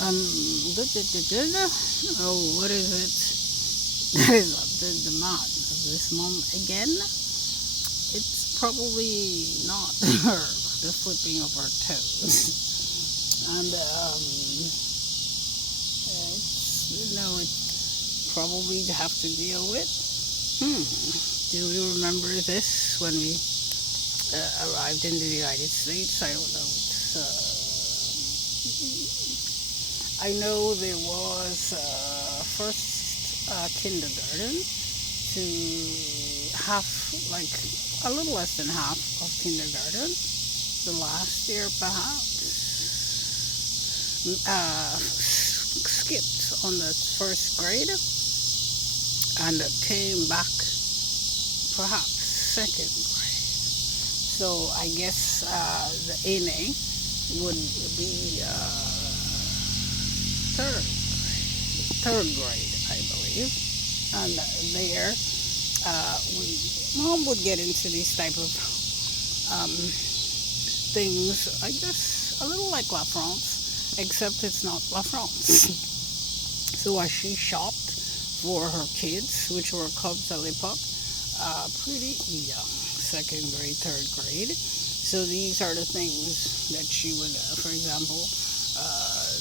Um, oh, what is it? That is up to the man of this mom again. It's probably not her, the flipping of her toes. And, it's probably to have to deal with. Hmm. Do you remember this when we arrived in the United States? I don't know. I know there was first kindergarten to half, like a little less than half of kindergarten. The last year, perhaps, skipped on the first grade and came back perhaps second grade. So I guess the NA would be third grade, I believe. And there, mom would get into these type of things, I guess, a little like La France, except it's not La France. So as she shopped for her kids, which were cubs à l'époque, pretty young, second grade, third grade. So these are the things that she would, for example,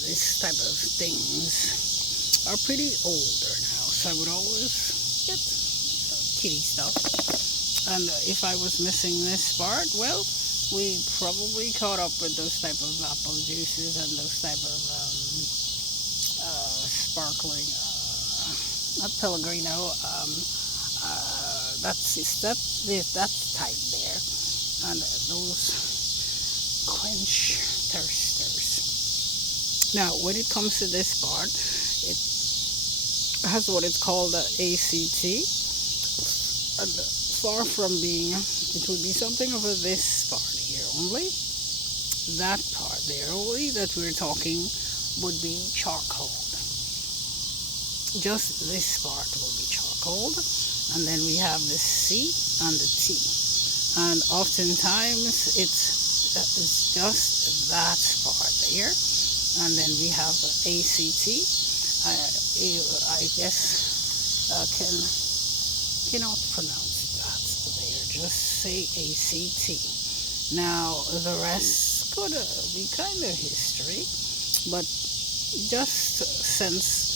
this type of things are pretty older now. So I would always get kitty stuff. And if I was missing this part, well, we probably caught up with those type of apple juices and those type of sparkling, not Pellegrino, that's type there, and those quench thirsters. Now, when it comes to this part, it has what it's called the ACT, and far from being, it would be something of a this part here only. That part there only that we're talking would be charcoal. Just this part will be charcoal, and then we have the C and the T, and oftentimes it's just that part there, and then we have the ACT. I guess cannot pronounce that there. Just say ACT. Now the rest could be kind of history, but just since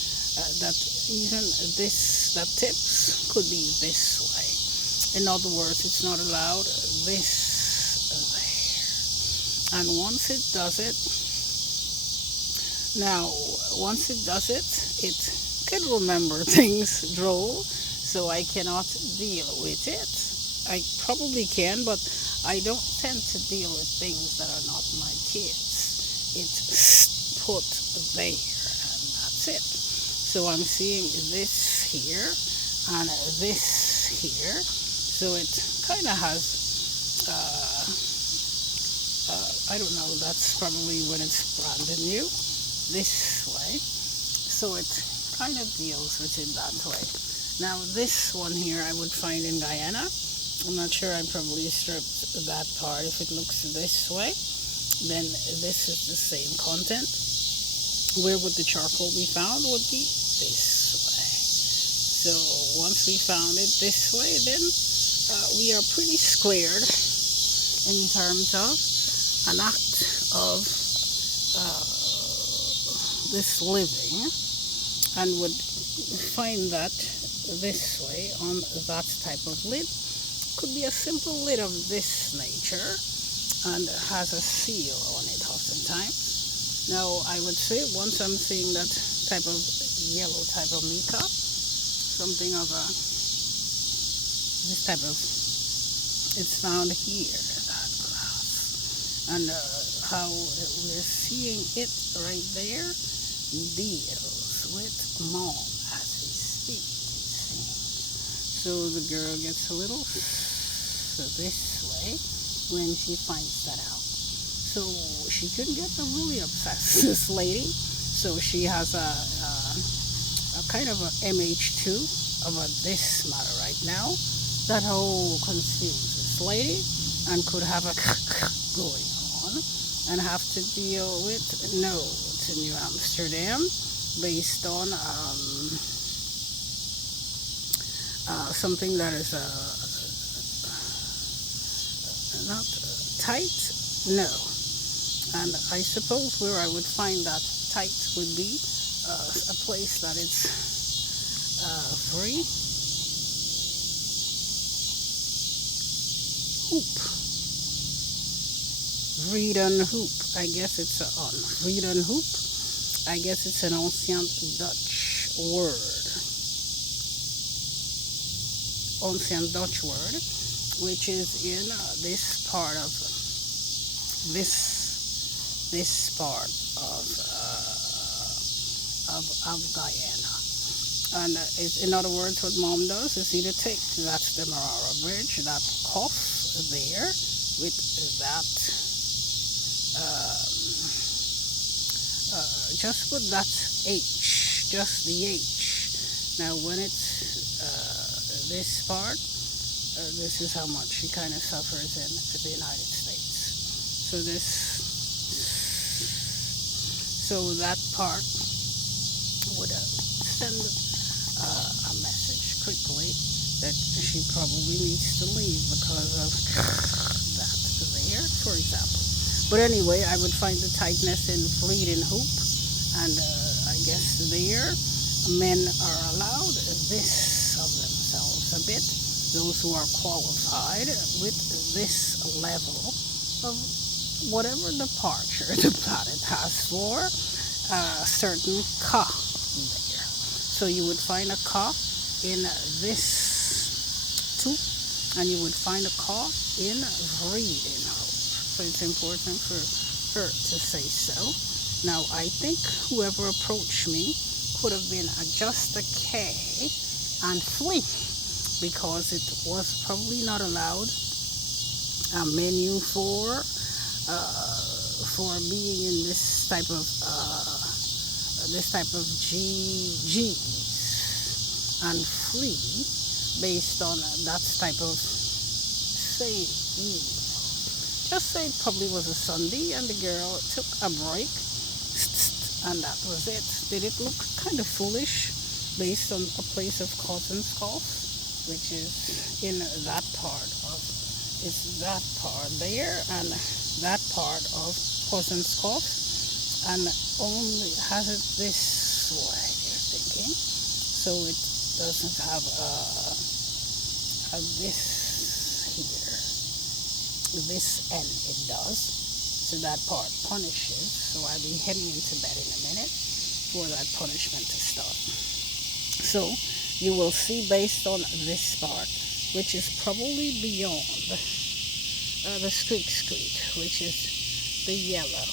that even that tips could be this way. In other words, it's not allowed this there. And once it does it, it can remember things droll, so I cannot deal with it. I probably can, but I don't tend to deal with things that are not my kids. It's put there, and that's it. So I'm seeing this here and this here. So it kind of has, I don't know, that's probably when it's brand new, this way. So it kind of deals with it that way. Now this one here I would find in Guyana. I'm not sure, I probably stripped that part. If it looks this way, then this is the same content. Where would the charcoal be found? Would be this way. So once we found it this way, then we are pretty squared in terms of an act of this living, and would find that this way on that type of lid. Could be a simple lid of this nature and has a seal on it oftentimes. Now I would say once I'm seeing that type of yellow type of mica, something of a this type of, it's found here, that glass, and how we're seeing it right there deals with mom as we speak, it seems. So the girl gets a little this way when she finds that out. So she could get really obsessed, this lady. So she has a kind of a MH2 of this matter right now that whole consumes this lady, and could have a going on and have to deal with, no, it's in New Amsterdam based on something that is not tight? No. And I suppose where I would find that tight would be a place that it's free. Hoop. Vrienden hoop. I guess it's on Vrienden hoop. I guess it's an ancient Dutch word. Ancient Dutch word, which is in this part of this part of Guyana. And in other words, what Mom does is either take that's the Marara Bridge, that cuff there with that. Just put that H, just the H. Now when it's this part, this is how much she kind of suffers in the United States. So that part would send a message quickly that she probably needs to leave because of that there, for example. But anyway, I would find the tightness in Vrienden hoop, and I guess there men are allowed this of themselves a bit, those who are qualified with this level of whatever departure the planet has for a certain ka there. So you would find a ka in this too, and you would find a ka in Vrienden hoop. So it's important for her to say so. Now I think whoever approached me could have been just a K and flee, because it was probably not allowed a menu for being in this type of G's and flee based on that type of saying. Just say it probably was a Sunday and the girl took a break and that was it. Did it look kind of foolish based on a place of Cousin's Cove, which is in that part of, it's that part there and that part of Cousin's Cove, and only has it this way, you're thinking, so it doesn't have this here. This end it does, so that part punishes. So I'll be heading into bed in a minute for that punishment to start. So you will see based on this part, which is probably beyond the squeak, which is the yellow.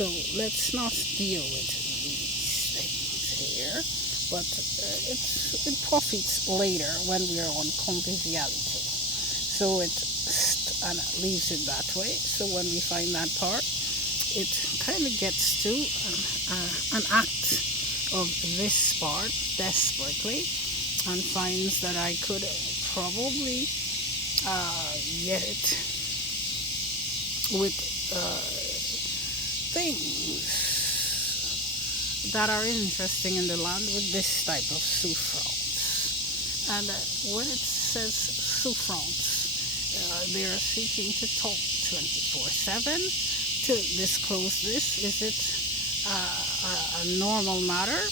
So let's not deal with these things here, but it profits later when we are on conviviality. So it and leaves it that way. So when we find that part, it kind of gets to an act of this part desperately, and finds that I could probably get it with things that are interesting in the land with this type of souffrance. And when it says souffrance, they are seeking to talk 24/7 to disclose this. Is it a normal matter?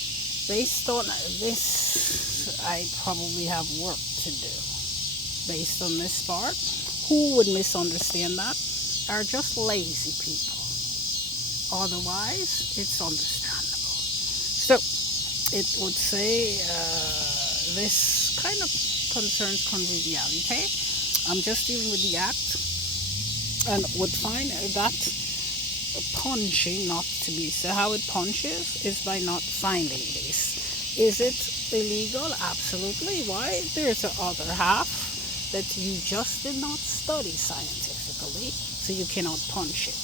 Based on this, I probably have work to do. Based on this part, who would misunderstand that are just lazy people. Otherwise, it's understandable. So, it would say this kind of concerns conviviality. I'm just dealing with the act, and would find that punching not to be so. How it punches is by not finding this. Is it illegal? Absolutely. Why? There's the other half that you just did not study scientifically, so you cannot punch it.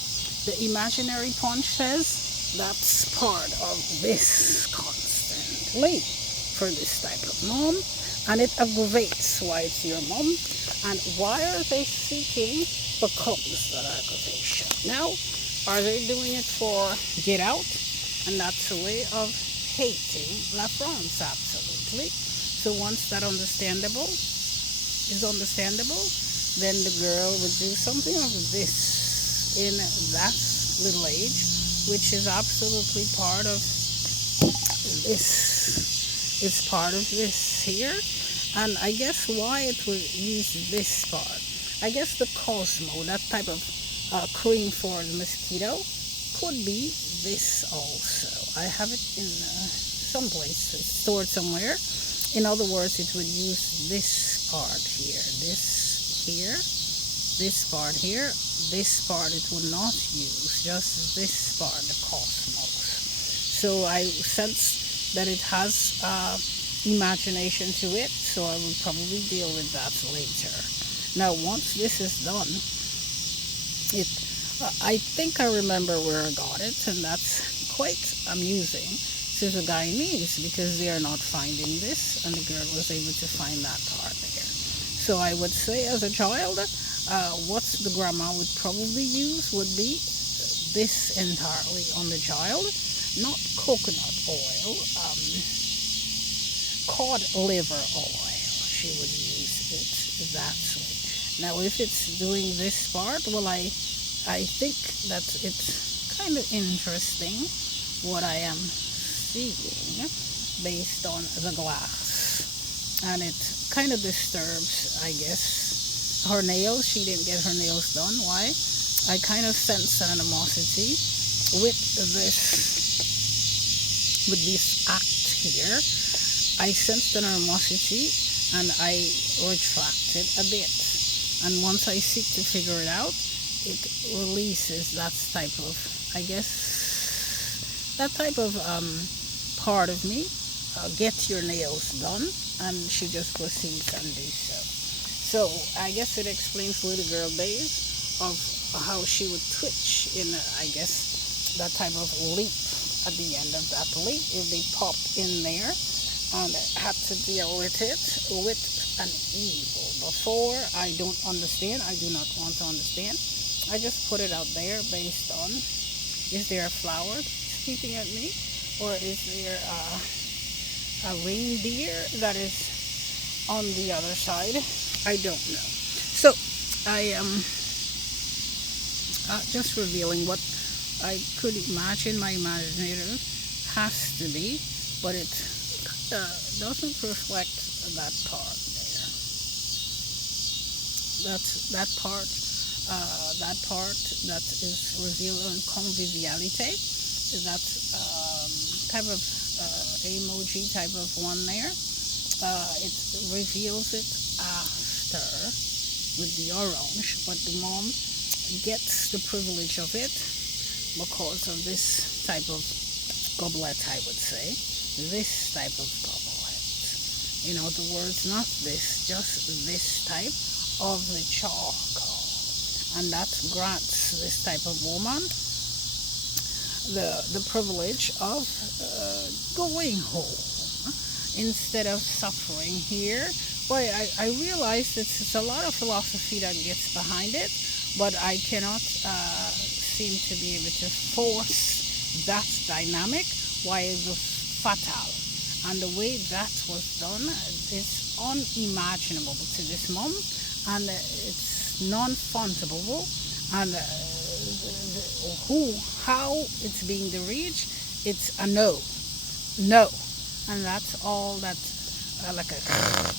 The imaginary punch says that's part of this constantly for this type of mom, and it aggravates why it's your mom. And why are they seeking becomes that aggravation. Now, are they doing it for get out? and that's a way of hating La France, absolutely. So once that is understandable, then the girl would do something of this in that little age, which is absolutely part of this. It's part of this here, and I guess why it would use this part. I guess the Cosmo, that type of cream for the mosquito, could be this also. I have it in some place, it's stored somewhere. In other words, it would use this part here, this part here, this part it would not use, just this part, the Cosmos. So I sense that it has imagination to it, so I will probably deal with that later. Now, once this is done, I think I remember where I got it, and that's quite amusing to the Guyanese because they are not finding this, and the girl was able to find that part there. So I would say, as a child, what the grandma would probably use would be this entirely on the child, not coconut oil, cod liver oil. She would use it that way. Now, if it's doing this part, well, I think that it's kind of interesting what I am seeing based on the glass, and it kind of disturbs, I guess, her nails. She didn't get her nails done. Why? I kind of sense an animosity with this act here. I sensed an animosity, and I retracted a bit. And once I seek to figure it out, it releases that type of, I guess, that type of part of me. Get your nails done, and she just proceeds and do so. So I guess it explains little girl days of how she would twitch in, I guess, that type of leap at the end of that leap if they pop in there, and had to deal with it with an evil. Before, I don't understand. I do not want to understand. I just put it out there based on, is there a flower peeping at me, or is there a reindeer that is on the other side? I don't know. So I am just revealing what I could imagine my imaginator has to be, but it doesn't reflect that part there. That part that is revealed on conviviality, that type of emoji type of one there. It reveals it after with the orange, but the mom gets the privilege of it because of this type of goblet, I would say. This type of goblet. In other words, not this, just this type of the charcoal. And that grants this type of woman the privilege of going home instead of suffering here. Boy, I realize that it's a lot of philosophy that gets behind it, but I cannot seem to be able to force that dynamic. Why it was fatal, and the way that was done is unimaginable to this mom, and it's non-fountable, and how it's being reached, it's a no, and that's all that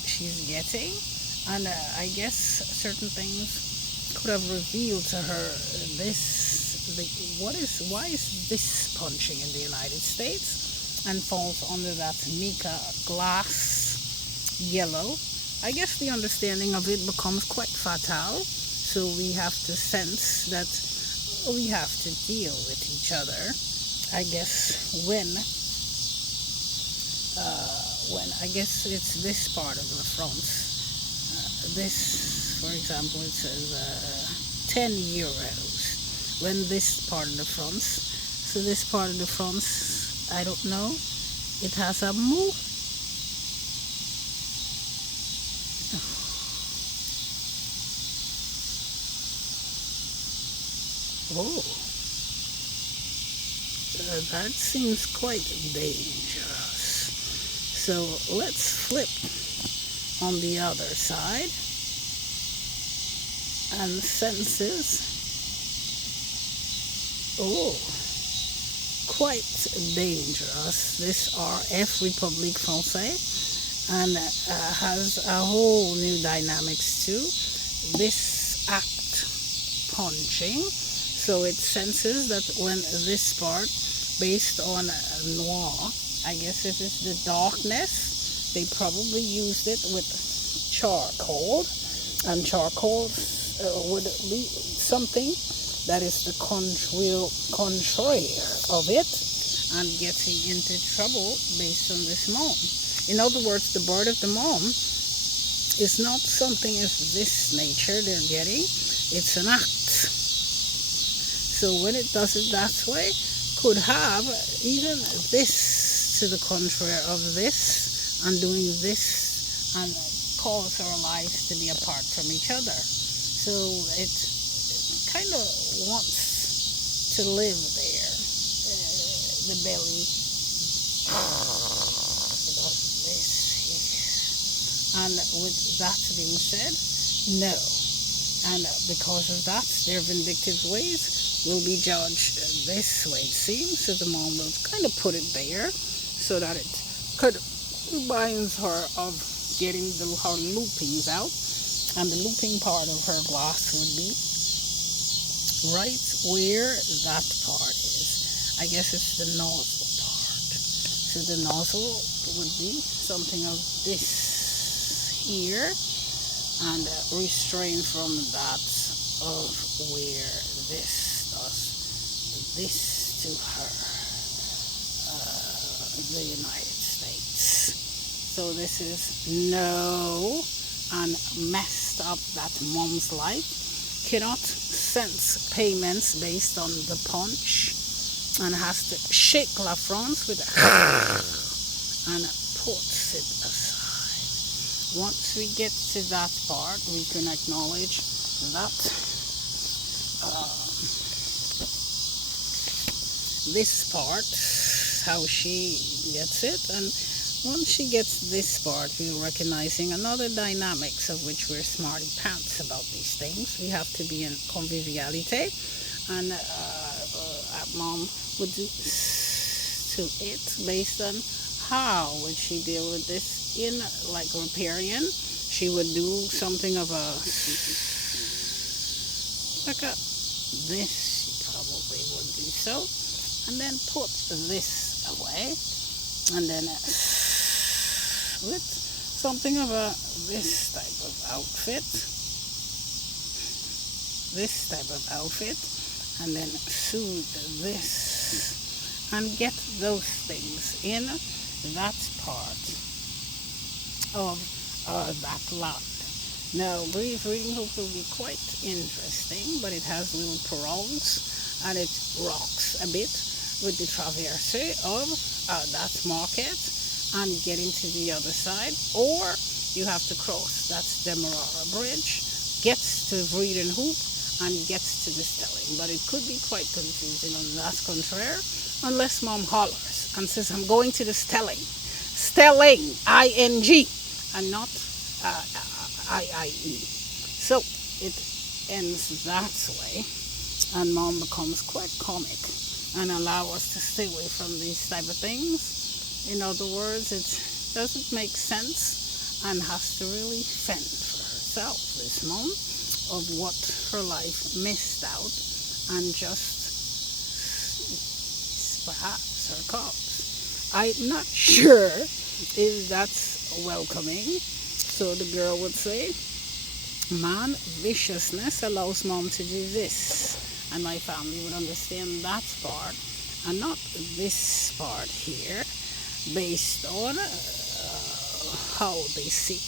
she's getting. And I guess certain things could have revealed to her why is this punching in the United States, and falls under that mica glass yellow. I guess the understanding of it becomes quite fatal, so we have to sense that we have to deal with each other. I guess when I guess it's this part of the France. This, for example, it says 10 euros. When this part of the France, so this part of the France, I don't know, it has a mou. Oh, that seems quite dangerous. So let's flip on the other side, and senses, oh, quite dangerous. This RF Republique Française, and has a whole new dynamics too. This act punching, so it senses that when this part based on noir, I guess this is the darkness, they probably used it with charcoal, and charcoal would be something that is the contrary of it, and getting into trouble based on this mom. In other words, the bird of the mom is not something of this nature they're getting, it's an act. So when it does it that way, could have even this to the contrary of this, and doing this, and cause our lives to be apart from each other. So it kind of wants to live there. The belly does this here. And with that being said, no. And because of that, their vindictive ways will be judged this way, it seems. So the mom will kind of put it there so that it could reminds her of getting her loopings out. And the looping part of her glass would be right where that part is. I guess it's the nozzle part. So the nozzle would be something of this here, and restrain from that of where this does this to her, the United States. So this is no, and messed up that mom's life. Cannot sense payments based on the punch, and has to shake La France with and puts it aside. Once we get to that part, we can acknowledge that this part, how she gets it, and once she gets this part, we're recognizing another dynamics of which we're smarty pants about these things. We have to be in conviviality, and mom would do to it based on how would she deal with this in like riparian. She would do something of a like a this, she probably would do so, and then put this away, and then with something of a this type of outfit, and then soothe this, and get those things in that part of that land. Now, brief reading hope will be quite interesting, but it has little prolongs, and it rocks a bit with the traverse of that market, and getting to the other side, or you have to cross that Demerara Bridge, gets to Vreeden Hoop, and gets to the Stelling. But it could be quite confusing on that contrary, unless mom hollers and says, I'm going to the Stelling. Stelling, I-N-G, and not I-I-E. So it ends that way, and mom becomes quite comic and allow us to stay away from these type of things. In other words, it doesn't make sense, and has to really fend for herself this mom of what her life missed out, and just perhaps her cause. I'm not sure if that's welcoming. So the girl would say, man, viciousness allows mom to do this, and my family would understand that part, and not this part here, based on how they seek.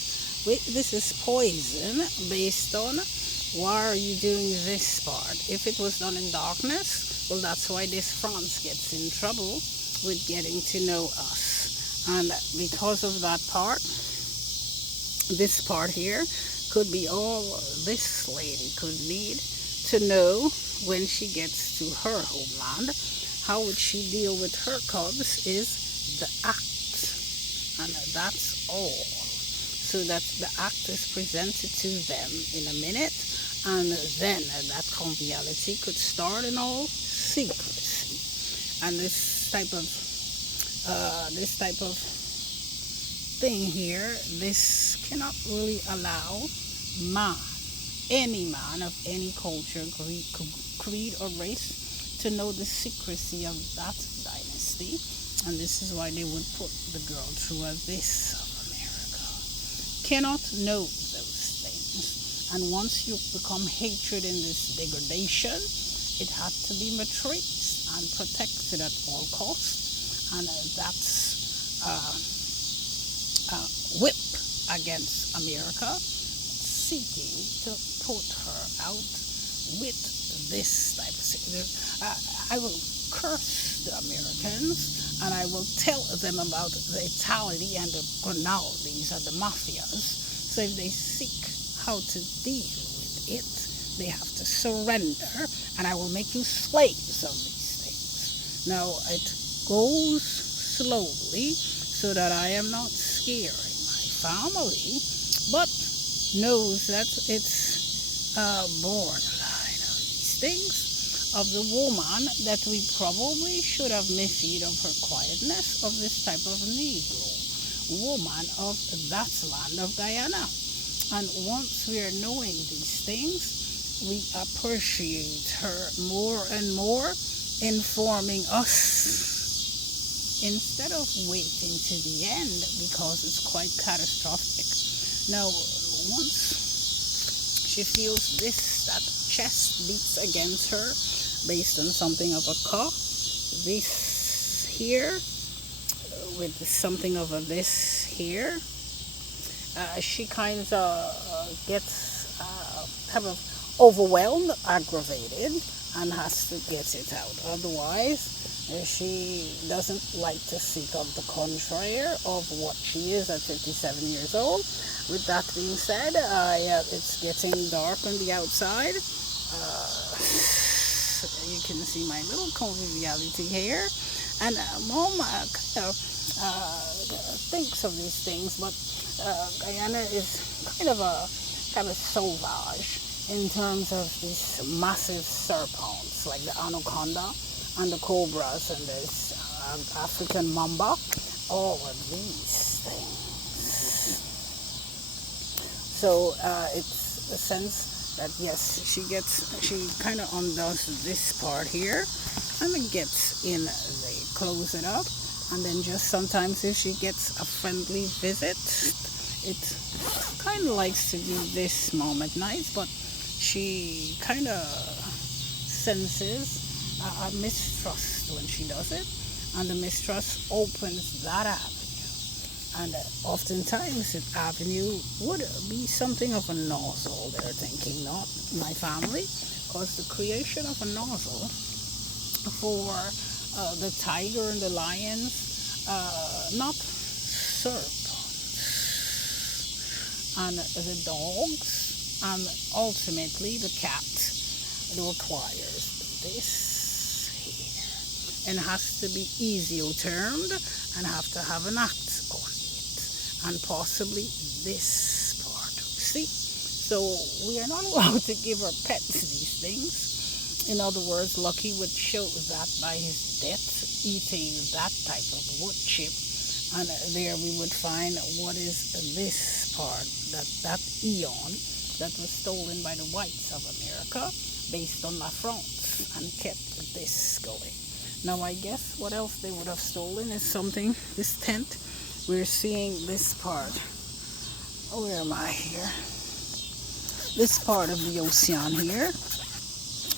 Wait, this is poison based on why are you doing this part. If it was done in darkness, well, that's why this France gets in trouble with getting to know us. And because of that part, this part here could be all this lady could need to know when she gets to her homeland, how would she deal with her cubs is the act, and that's all. So that the act is presented to them in a minute, and then that conviviality could start in all secrecy. And this type of thing here, this cannot really allow man, any man of any culture, creed or race, to know the secrecy of that dynasty. And this is why they would put the girl through a this of America. Cannot know those things. And once you become hatred in this degradation, it had to be matrixed and protected at all costs. And that's whip against America, seeking to put her out with this type of thing. I will curse the Americans, and I will tell them about the Italy and the Grinaldi's and the mafias. So if they seek how to deal with it, they have to surrender, and I will make you slaves of these things. Now it goes slowly so that I am not scaring my family, but knows that it's borderline of these things, of the woman that we probably should have made of her quietness, of this type of Negro woman of that land of Guyana. And once we are knowing these things, we appreciate her more and more, informing us instead of waiting to the end, because it's quite catastrophic. Now, once she feels this, that chest beats against her based on something of a car, this here with something of a this here, she kind of gets kind of overwhelmed, aggravated, and has to get it out. Otherwise, she doesn't like to seek of the contrary of what she is at 57 years old. With that being said, it's getting dark on the outside. You can see my little conviviality here. And Mom kind of thinks of these things, but Guyana is kind of sauvage in terms of these massive serpents like the anaconda and the cobras and this African mamba, all of these things. So it's a sense that yes, she kind of undoes this part here and then gets in, they close it up, and then just sometimes if she gets a friendly visit, it kind of likes to do this moment nice, but she kind of senses a mistrust when she does it, and the mistrust opens that avenue. And oftentimes that avenue would be something of a nozzle, they're thinking, not my family, because the creation of a nozzle for the tiger and the lions, not serpents, and the dogs, and ultimately the cat, it requires this here, and has to be easy-termed, and have to have an act on it, and possibly this part, see? So we are not allowed to give our pets these things. In other words, Lucky would show that by his death, eating that type of wood chip, and there we would find what is this part, that eon that was stolen by the whites of America based on La France and kept this going. Now I guess what else they would have stolen is something, this tent, we're seeing this part, where am I here? This part of the ocean here,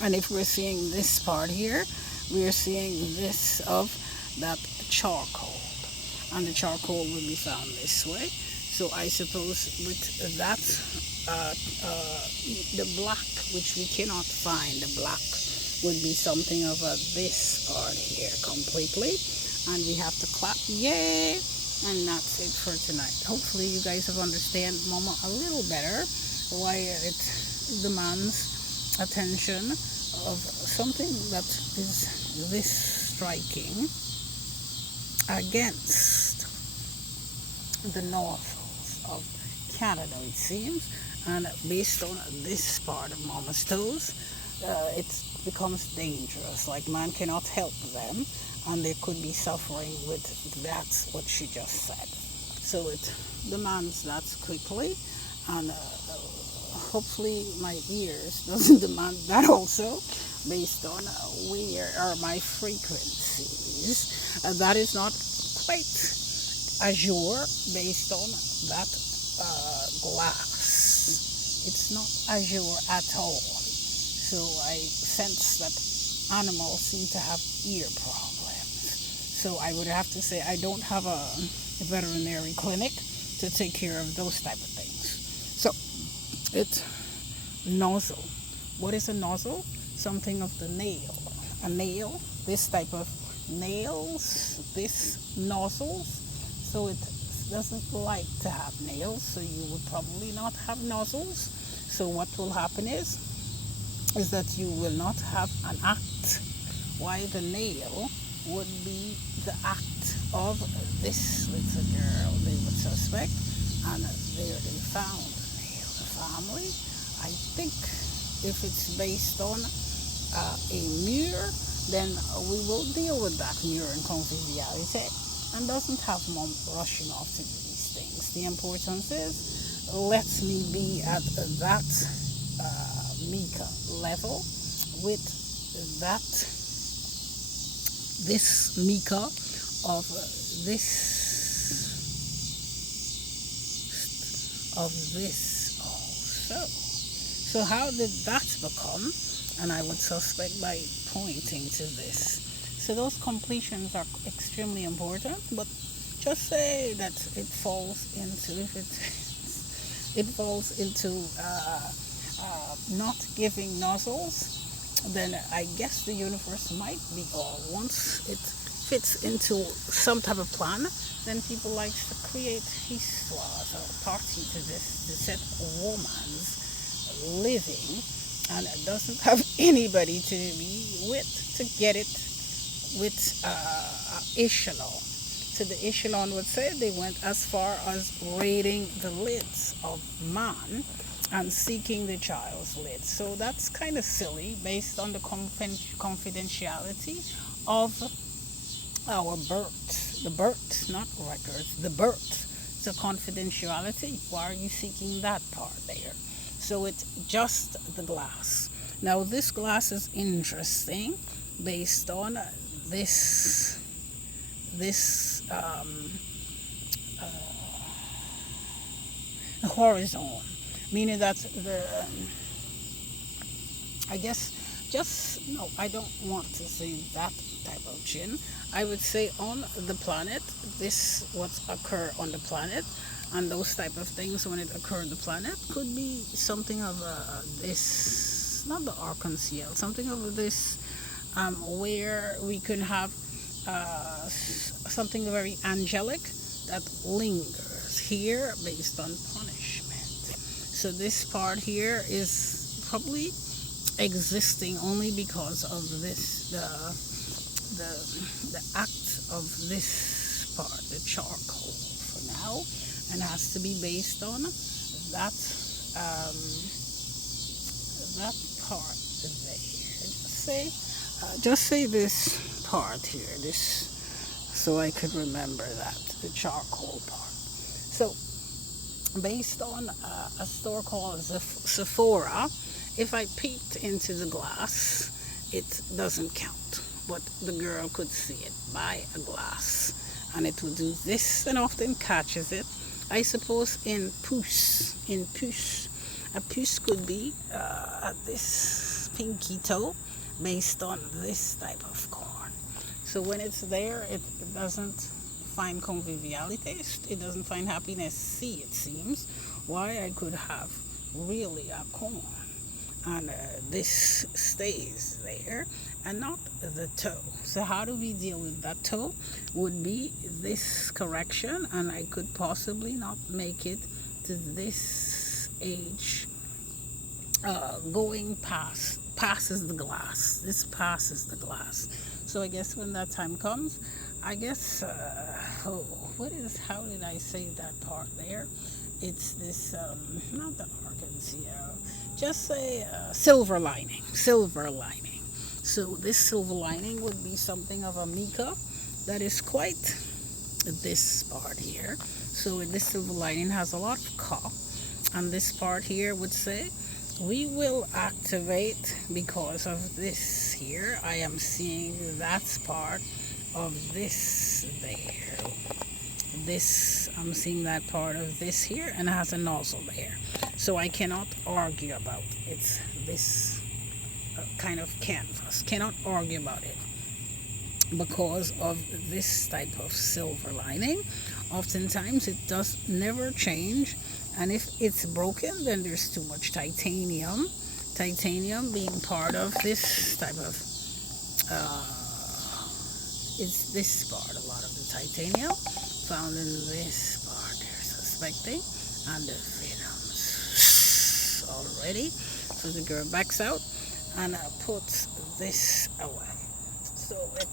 and if we're seeing this part here, we're seeing this of that charcoal, and the charcoal will be found this way. So I suppose with that, the black, which we cannot find, the black would be something of this part here completely, and we have to clap, yay, and that's it for tonight. Hopefully you guys have understand Mama a little better, why it demands attention of something that is this striking against the nozzles of Canada, it seems. And based on this part of Mama's toes, it becomes dangerous. Like man cannot help them, and they could be suffering with that's what she just said. So it demands that quickly, and hopefully my ears doesn't demand that also, based on where are my frequencies. That is not quite azure based on that glass. It's not azure at all. So I sense that animals seem to have ear problems. So I would have to say I don't have a veterinary clinic to take care of those type of things. So it's nozzle. What is a nozzle? Something of the nail. A nail, this type of nails, this nozzles. So it doesn't like to have nails, so you would probably not have nozzles. So what will happen is that you will not have an act. Why the nail would be the act of this little girl, they would suspect, and there they found the nail. The family, I think if it's based on a mirror, then we will deal with that mirror and conviviality and doesn't have mom rushing off to do these things. The importance is, let me be at that Mika level with that, this Mika of this also. So how did that become? And I would suspect by pointing to this. So those completions are extremely important, but just say that it falls into, if it falls into not giving nozzles, then I guess the universe might be all. Once it fits into some type of plan, then people like to create histoires or party to this, to set woman's living, and it doesn't have anybody to be with to get it with echelon. So the echelon would say they went as far as raiding the lids of man and seeking the child's lid. So that's kind of silly based on the confidentiality of our birth. The birth, not records, the birth. So confidentiality, why are you seeking that part there? So it's just the glass. Now this glass is interesting based on this horizon, meaning that I guess just no, I don't want to say that type of gin. I would say on the planet, this what occur on the planet, and those type of things when it occur on the planet could be something of this, not the arc-en-ciel, something of this where we can have something very angelic that lingers here based on punishment. So this part here is probably existing only because of this, the act of this part, the charcoal for now, and has to be based on that that part there. Just say this part here, this, so I could remember that, the charcoal part. So based on a store called Sephora, if I peeked into the glass, it doesn't count, but the girl could see it by a glass, and it would do this and often catches it. I suppose in puce, a puce could be at this pinky toe based on this type of corn. So when it's there, it doesn't find conviviality, it doesn't find happiness. See, it seems why I could have really a corn, and this stays there and not the toe. So how do we deal with that toe? Would be this correction, and I could possibly not make it to this age, going passes the glass. This passes the glass. So So I guess when that time comes, I guess, how did I say that part there? It's this, not the argand, just say silver lining, silver lining. So this silver lining would be something of a mica that is quite this part here. So this silver lining has a lot of ca, and this part here would say we will activate because of this here. I am seeing that's part of this there. This, I'm seeing that part of this here, and it has a nozzle there. So I cannot argue about it. It's this kind of canvas. Cannot argue about it because of this type of silver lining. Oftentimes it does never change, and if it's broken, then there's too much titanium. Titanium being part of this type of it's this part, a lot of the titanium found in this part they're suspecting, and the venoms already. So the girl backs out and puts this away. So it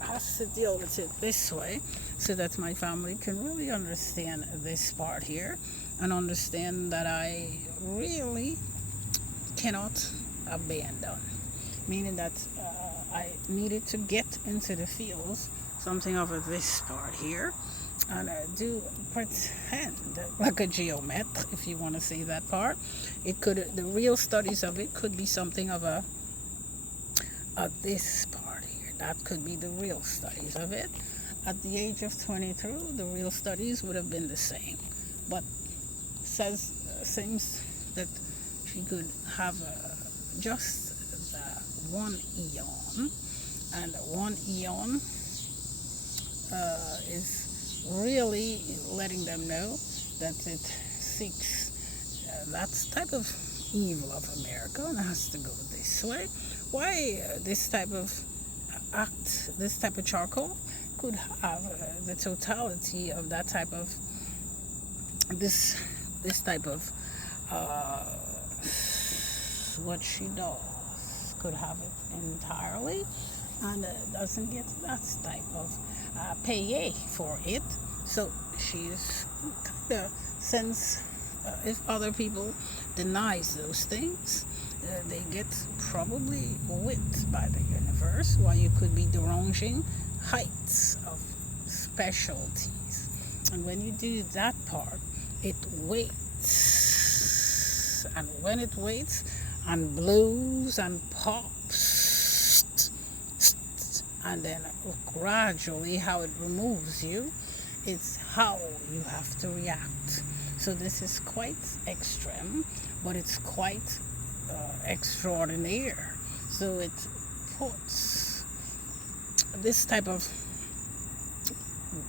has to deal with it this way so that my family can really understand this part here and understand that I really cannot abandon, meaning that I needed to get into the fields, something of this part here, and do pretend like a geomet, if you want to say that part. It could, the real studies of it could be something of a this part here. That could be the real studies of it. At the age of 22, the real studies would have been the same, but seems that she could have just the 1 eon, and 1 eon is really letting them know that it seeks that's type of evil of America and has to go this way. Why this type of act, this type of charcoal could have the totality of that type of this type of what she does, could have it entirely, and doesn't get that type of paye for it. So she's kind of, since if other people denies those things, they get probably whipped by the universe, while you could be deranging heights of specialties. And when you do that part, it waits, and when it waits and blows and pops, and then gradually how it removes you, it's how you have to react. So this is quite extreme, but it's quite extraordinary. So it puts this type of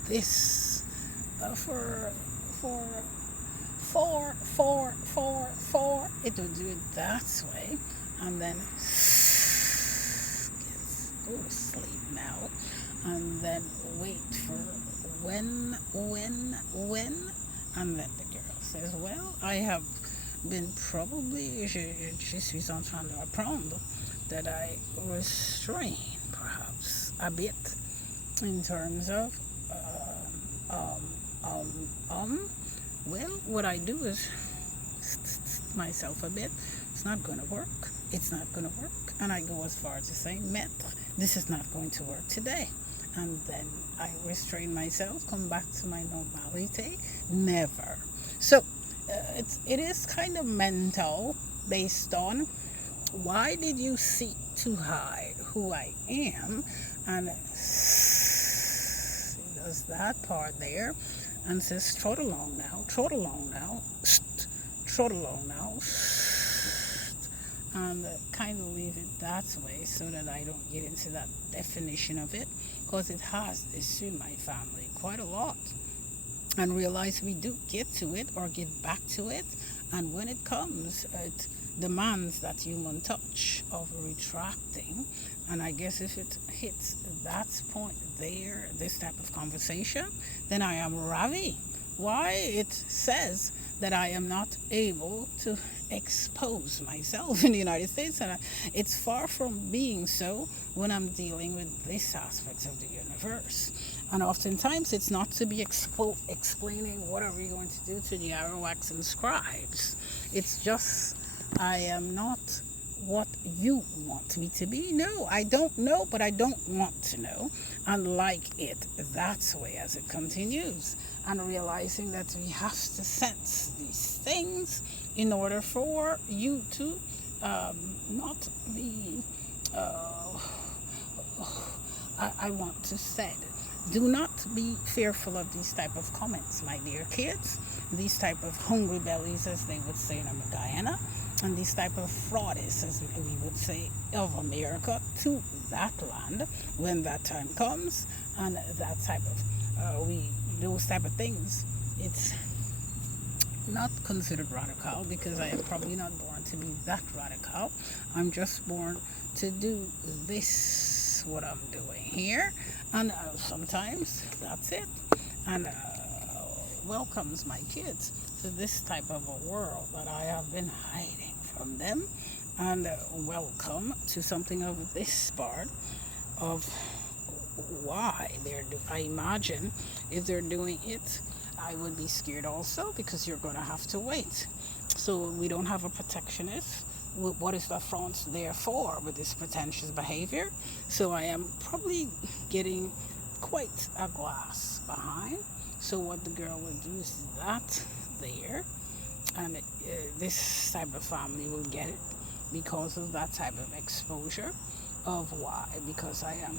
this for it will do it that way, and then go to sleep now, and then wait for when, and then the girl says, well, I have been probably, je suis en train de apprendre that I restrain perhaps a bit in terms of well, what I do is myself a bit. It's not going to work. It's not going to work. And I go as far as to say, maître, this is not going to work today. And then I restrain myself, come back to my normality. Never. So it is kind of mental, based on why did you seek to hide who I am, and does that part there and says trot along now, trot along now, trot along now, and kind of leave it that way so that I don't get into that definition of it, because it has disturbed my family quite a lot. And realize we do get to it or get back to it, and when it comes, it demands that human touch of retracting. And I guess if it hits that point there, this type of conversation, then I am ravi. Why? It says that I am not able to expose myself in the United States, and it's far from being so when I'm dealing with this aspect of the universe. And oftentimes, it's not to be explaining what are we going to do to the Arawaks and scribes. It's just, I am not what you want me to be. No, I don't know, but I don't want to know. And like it that way as it continues. And realizing that we have to sense these things in order for you to not be, I want to say, do not be fearful of these type of comments, my dear kids. These type of hungry bellies, as they would say in Guyana, and these type of fraudies, as we would say, of America to that land when that time comes, and that type of those type of things. It's not considered radical because I am probably not born to be that radical. I'm just born to do this, what I'm doing here, and sometimes that's it. And welcomes my kids to this type of a world that I have been hiding from them, and welcome to something of this part of why I imagine if they're doing it, I would be scared also, because you're going to have to wait. So we don't have a protectionist. What is the France there for with this pretentious behavior? So I am probably getting quite a glass behind. So what the girl would do is that there, and this type of family will get it because of that type of exposure of why. Because I am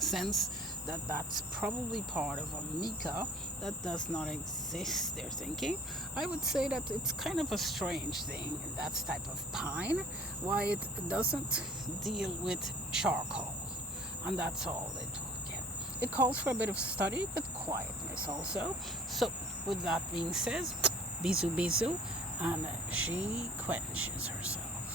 sense that that's probably part of a Mika that does not exist, they're thinking. I would say that it's kind of a strange thing, that type of pine, why it doesn't deal with charcoal. And that's all it will get. It calls for a bit of study, but quietness also. So, with that being said, bisou bisou, and she quenches herself.